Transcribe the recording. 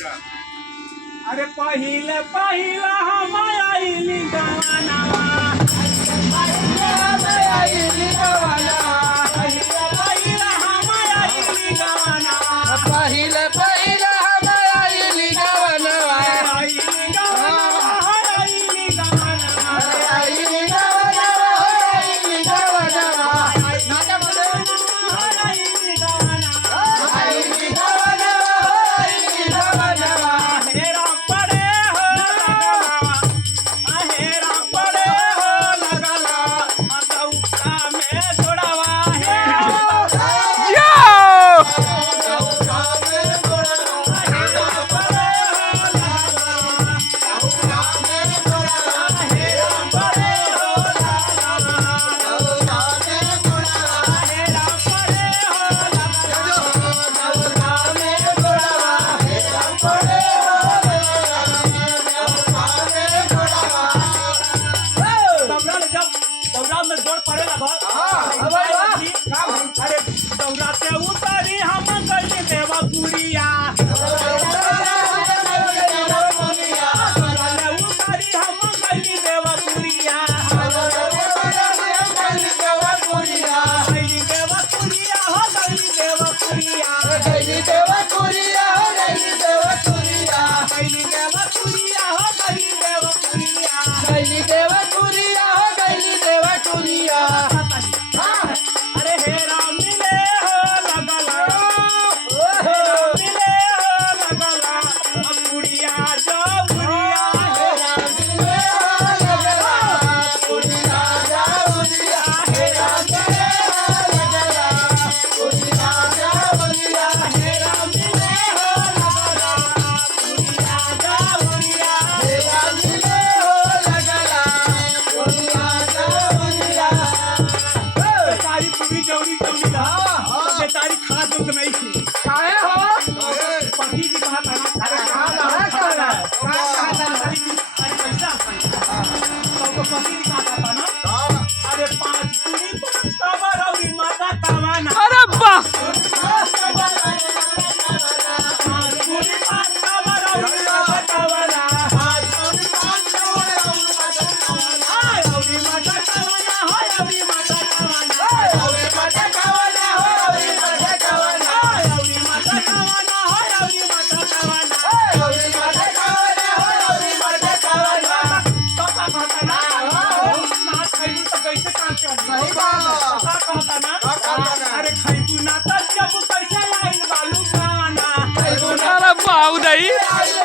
अरे पहिलं पहिलं हम आईली गावानावा आईली गावानावा पहिलं पहिलं हम आईली गावानावा पहिलं पहिलं हम आईली गावानावा आईली गावानावा आईली गावानावा आईली गावानावा आईली गावानावा आईली गावानावा आईली गावानावा आईली गावानावा हेरा पडे हो लगला आता उपरा में जोड़ावा हेरा अरे दौरा से उतारी हम गई देवा पुरिया उतारी हम गई देवा पुरिया गई देवा पुरिया हो गई देवा पुरिया गैली देवा कुरिया गैली देवा कुरिया गई देवा पुरिया हो गई देवा पुरिया गैली देवा कुरिया गैली देवा कुरिया अरे हेरा मिले हो लगला हेरा मिले हो लगला पुरिया जो पुरिया हेरा मिले हो लगला कुरिया जाऊरिया हेरा मिले हो लगला कुरिया जाऊरिया हेरा मिले हो लगला पुरिया जो पुरिया हेरा मिले हो लगला कुरिया जाऊरिया बेचारी पूरी जौरी जौरी रहा बेचारी खा दुख नहीं थी काहे हो पति जी कहा था ना अरे कहाँ था? अरे पैसा तो पति जी कहा था ना अरे 5 पूरी 5 कवर और माता कावाना अरे वाह 5 पूरी 5 कवर और माता कावाना हाय और माता कावाना हाय और माता कावाना औरी माता कावाना औरी माता कावाना औरी माता कावाना हाय और माता कावाना औरी माता कावाना औरी माता कावाना तो का कहता ना ना खैबू तो कैसे काम चली सही बात है। का कहता ना का कहता ना? अरे खैबू ना तो जब कैसे आइल बालू गाना खैबू ना अरे वाह उदय आइल